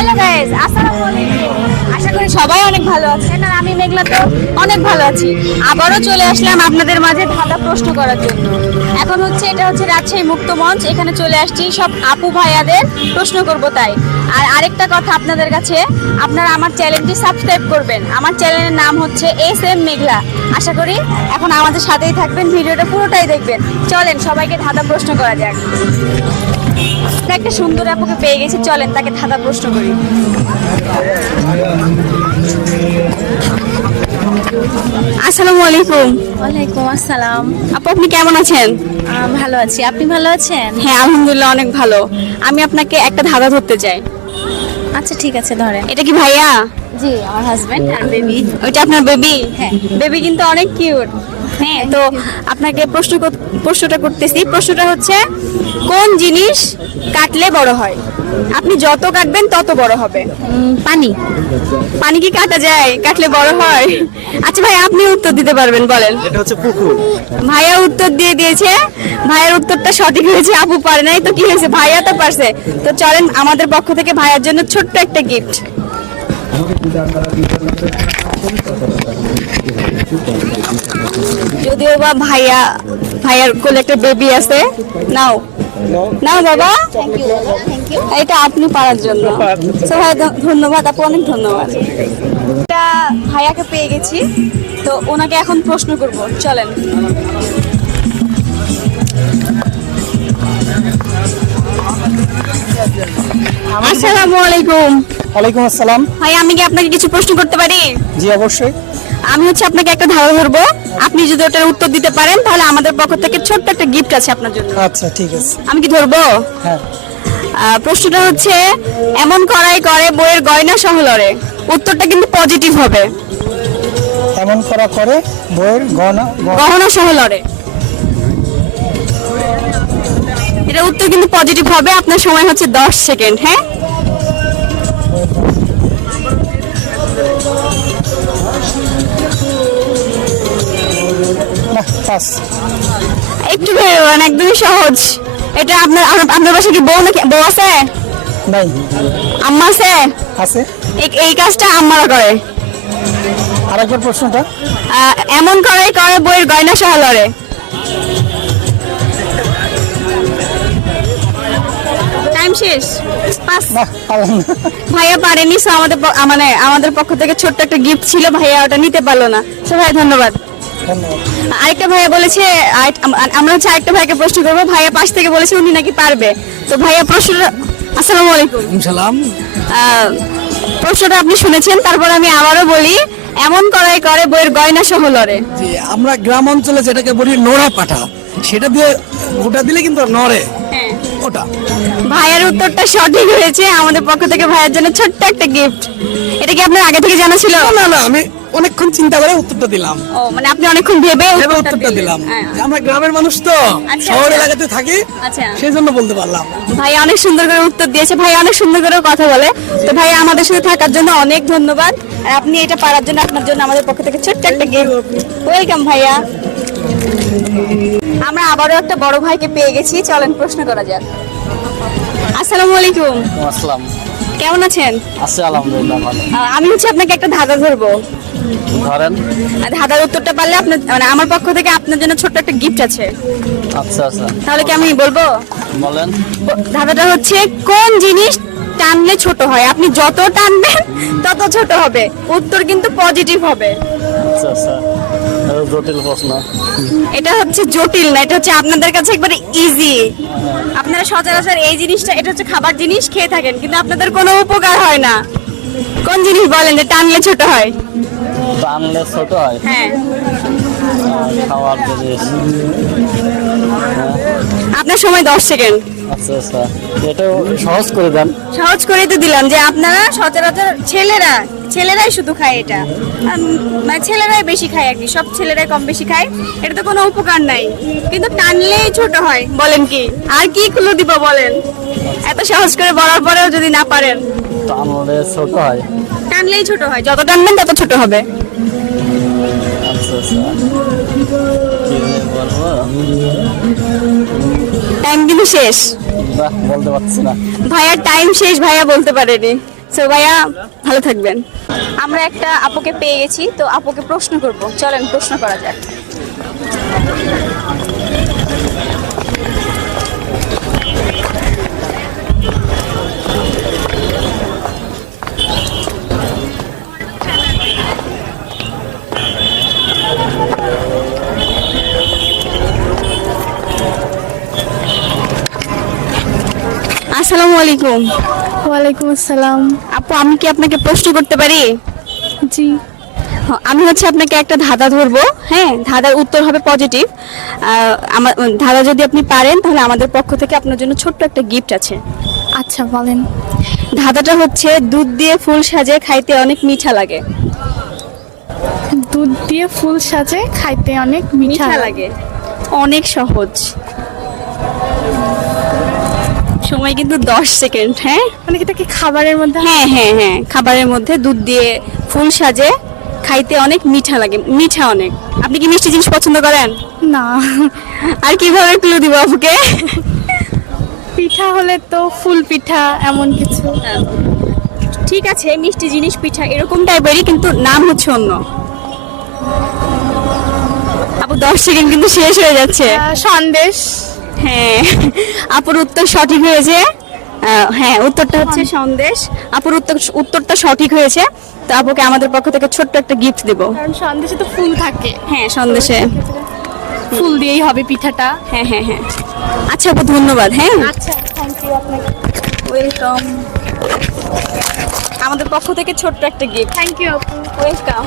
Hello guys, আসসালামু আলাইকুম। আশা করি সবাই অনেক ভালো আছেন আর আমি মেঘলা তো অনেক ভালো আছি। আবারও চলে আসলাম আপনাদের মাঝে ধাঁধা প্রশ্ন করার জন্য। এখন এটা হচ্ছে রাজশাহী মুক্ত মঞ্চ। এখানে চলে আসছি সব আপু ভাইয়াদের প্রশ্ন করব তাই। আর আরেকটা কথা আপনাদের কাছে, আপনারা আমার চ্যানেলটি সাবস্ক্রাইব করবেন। আমার চ্যানেলের নাম হচ্ছে SM মেঘলা। আশা করি এখন আমাদের সাথেই থাকবেন, ভিডিওটা পুরোটাই দেখবেন। চলেন সবাইকে ধাঁধা প্রশ্ন করা যাক। একটা সুন্দর আপুকে পেয়ে গেছি, চলেন তাকে ধাঁধা প্রশ্ন করি। আসসালামু আলাইকুম। ওয়ালাইকুম আসসালাম। আপু আপনি কেমন আছেন? ভালো আছি, আপনি ভালো আছেন? হ্যাঁ আলহামদুলিল্লাহ অনেক ভালো। আমি আপনাকে একটা ধাঁধা ধরতে চাই। আচ্ছা ঠিক আছে, ধরেন। এটা কি ভাইয়া? জি, আমার হাজবেন্ড আর বেবি। ওইটা আপনার বেবি? হ্যাঁ। বেবি কিন্তু অনেক কিউট। হ্যাঁ, তো আপনাকে প্রশ্নটা করতেছি। প্রশ্নটা হচ্ছে, কোন জিনিস কাটলে বড় হয়? আপনি যত কাটবেন তত বড় হবে। পানি। পানি কি কাটা যায়? কাটলে বড় হয়? আচ্ছা ভাই, আপনি উত্তর দিতে পারবেন, বলেন। এটা হচ্ছে পুকুর। ভাইয়া উত্তর দিয়ে দিয়েছে। ভাইয়ার উত্তরটা সঠিক হয়েছে, আপু পারে নাই। তো কি হয়েছে, ভাইয়া তো পারছে। তো চলেন আমাদের পক্ষ থেকে ভাইয়ার জন্য ছোট্ট একটা গিফট। যদিও বা ভাইয়ার কোলে একটা বেবি আছে। নাও নাও বাবা, এটা আপনি পারার জন্য। তো ভাই ধন্যবাদ আপু, অনেক ধন্যবাদ। এটা ভাইয়াকে পেয়ে গেছি, তো ওনাকে এখন প্রশ্ন করব। চলেন। আসসালামু আলাইকুম। ওয়ালাইকুম আসসালাম। ভাই আমি কি আপনাকে কিছু প্রশ্ন করতে পারি? জি অবশ্যই। আমি আপনাকে একটা ধাঁধা ধরবো। আপনি যদি ওটার উত্তর দিতে পারেন তাহলে আমাদের পক্ষ থেকে ছোট্ট একটা গিফট আছে আপনার জন্য। আচ্ছা ঠিক আছে। আমি কি ধরবো? হ্যাঁ। প্রশ্নটা হচ্ছে, এমন করাই করে বইয়ের গয়না সহ লড়ে। উত্তরটা কিন্তু পজিটিভ হবে। এমন করা করে বইয়ের গহনা সহ লড়ে। এটা উত্তর কিন্তু পজিটিভ হবে। আপনার সময় হচ্ছে 10 সেকেন্ড। হ্যাঁ, না পাস। একটু ভেবেন, একদমই সহজ। এটা আপনার বাসায় কি বউ নাকি? বউ আছে? নাই। আম্মা আছে? আছে। এই কাজটা আম্মারা করে। আরেকবার প্রশ্নটা। এমন করাই করে বইয়ের গয়না সহ লড়ে। টাইম শেষ। পাস। না পারলাম না। ভাইয়া পারেনি, সো আমাদের পক্ষ থেকে ছোট্ট একটা গিফট ছিল, ভাইয়া ওটা নিতে পারলো না। সো ভাই ধন্যবাদ। ধন্যবাদ। আরেকটা ভাইয়া বলেছে, আমরা আরেকটা ভাইকে প্রশ্ন করবো। ভাইয়া পাশ থেকে বলেছে উনি নাকি পারবে। তো ভাইয়া প্রশ্নটা, আসসালামু আলাইকুম। সালাম। প্রশ্নটা আপনি শুনেছেন, তারপর আমি আবারও বলি। এমন করাই করে বইয়ের গয়না সহ লড়ে। আমরা গ্রাম অঞ্চলে যেটাকে বলি নোড়া পাঠা, সেটা দিয়ে গোটা দিলে কিন্তু নড়ে। হ্যাঁ, ওটা। ভাইয়ের উত্তরটা সঠিক হয়েছে। আমাদের পক্ষ থেকে ভাইয়ের জন্য ছোট্ট একটা গিফট। এটা কি আপনার আগে থেকে জানা ছিল? না না, আমি অনেকক্ষণ চিন্তা করে উত্তরটা দিলাম। ও মানে আপনি অনেকক্ষণ ভেবে উত্তরটা দিলাম। হ্যাঁ। আমরা গ্রামের মানুষ তো, আচ্ছা, শহর আচ্ছা। এলাকাতে থাকি, আচ্ছা, সেই জন্য বলতে পারলাম। ভাই অনেক সুন্দর করে উত্তর দিয়েছে। ভাই অনেক সুন্দর করে কথা বলে। তো ভাই আমাদের সাথে থাকার জন্য অনেক ধন্যবাদ। আর আপনি এটা পারার জন্য আপনার জন্য আমাদের পক্ষ থেকে ছোট্ট একটা গিফট। ওয়েলকাম ভাইয়া। আমরা আবারও একটা বড় ভাইকে পেয়ে গেছি, চলেন প্রশ্ন করা যাক। আসসালামু আলাইকুম। আসসালাম। কেমন আছেন? আছে আলহামদুলিল্লাহ ভালো। আমি আপনাকে একটা ধাঁধা ধরবো। ধরেন। আর ধাঁধার উত্তরটা পারলে আপনার আমার পক্ষ থেকে আপনার জন্য ছোট্ট একটা গিফট আছে। আচ্ছা আচ্ছা তাহলে কি আমি বলবো? বলেন। ধাঁধাটা হচ্ছে, কোন জিনিস টানলে ছোট হয়? আপনি যত টানবেন তত ছোট হবে। উত্তর কিন্তু পজিটিভ হবে। আচ্ছা আচ্ছা, জটিল প্রশ্ন। এটা হচ্ছে জটিল না, এটা হচ্ছে আপনাদের কাছে একবারে ইজি। আপনারা সচরাচর এই জিনিসটা, এটা হচ্ছে খাবার জিনিস, খেয়ে থাকেন, কিন্তু আপনাদের কোনো উপকার হয় না। কোন জিনিস বলেন যে টানলে ছোট হয়? টানলে ছোট হয়? হ্যাঁ, খাওয়ার জিনিস। আপনার সময় 10 সেকেন্ড। আচ্ছা আচ্ছা, এটাও সহজ করে দেন। সহজ করে তো দিলাম যে আপনারা সচরাচর ছেলেরাই শুধু খায় এটা। মানে ছেলেরাই বেশি খায় আর কি, সব ছেলেরাই কম বেশি খায়। এটা তো কোনো উপকার নাই, কিন্তু টানলেই ছোট হয়। বলেন কি? আর কি ক্লু দিব বলেন? এত সহজ করে বলার পরেও যদি না পারেন। টানলে ছোট হয়? টানলেই ছোট হয়, যত টানবেন তত ছোট হবে। আচ্ছা আচ্ছা, কি যে বলবো, টাইম কিন্তু শেষ। বাহ, বলতে পারছি না। ভাইয়ার টাইম শেষ, ভাইয়া বলতে পারেনি। সো ভাইয়া ভালো থাকবেন। আমরা একটা আপুকে পেয়ে গেছি, তো আপুকে প্রশ্ন করব, চলেন প্রশ্ন করা যাক। আসসালামু আলাইকুম। ওয়ালাইকুম আসসালাম। আপু আমি কি আপনাকে প্রশ্ন করতে পারি? জি। আমি হচ্ছে আপনাকে একটা ধাঁধা ধরবো, হ্যাঁ, ধাঁধার উত্তর হবে পজিটিভ। আমার ধাঁধা যদি আপনি পারেন তাহলে আমাদের পক্ষ থেকে আপনার জন্য ছোট্ট একটা গিফট আছে। আচ্ছা বলেন। ধাঁধাটা হচ্ছে দুধ দিয়ে ফুল সাজে খাইতে অনেক মিঠা লাগে। দুধ দিয়ে ফুল সাজে খাইতে অনেক মিঠা লাগে, অনেক সহজ। সময় কিন্তু 10 সেকেন্ড। হ্যাঁ মানে এটা কি খাবারের মধ্যে? হ্যাঁ হ্যাঁ হ্যাঁ, খাবারের মধ্যে দুধ দিয়ে ফুল সাজে খাইতে অনেক মিঠা লাগে, মিঠা অনেক। আপনি কি মিষ্টি জিনিস পছন্দ করেন? না। আর কিভাবে ক্লু দিব আপুকে? পিঠা হলে তো ফুল পিঠা এমন কিছু। ঠিক আছে, মিষ্টি জিনিস, পিঠা এরকম টাইপেরই, কিন্তু নাম হচ্ছে অন্য। আপু 10 সেকেন্ড কিন্তু শেষ হয়ে যাচ্ছে। সন্দেশ। হ্যাঁ, আপুর উত্তর সঠিক হয়েছে। হ্যাঁ, উত্তরটা হচ্ছে সন্দেশ। আপুর উত্তরটা সঠিক হয়েছে। তো আপুকে আমাদের পক্ষ থেকে ছোট্ট একটা গিফট দেব। কারণ সন্দেশে তো ফুল থাকে। হ্যাঁ, সন্দেশে ফুল দিয়েই হবে পিঠাটা। হ্যাঁ হ্যাঁ হ্যাঁ। আচ্ছা আপু, ধন্যবাদ। হ্যাঁ, আচ্ছা, থ্যাংক ইউ আপনাকে। ওয়েলকাম। আমাদের পক্ষ থেকে ছোট্ট একটা গিফট। থ্যাংক ইউ আপু। ওয়েলকাম।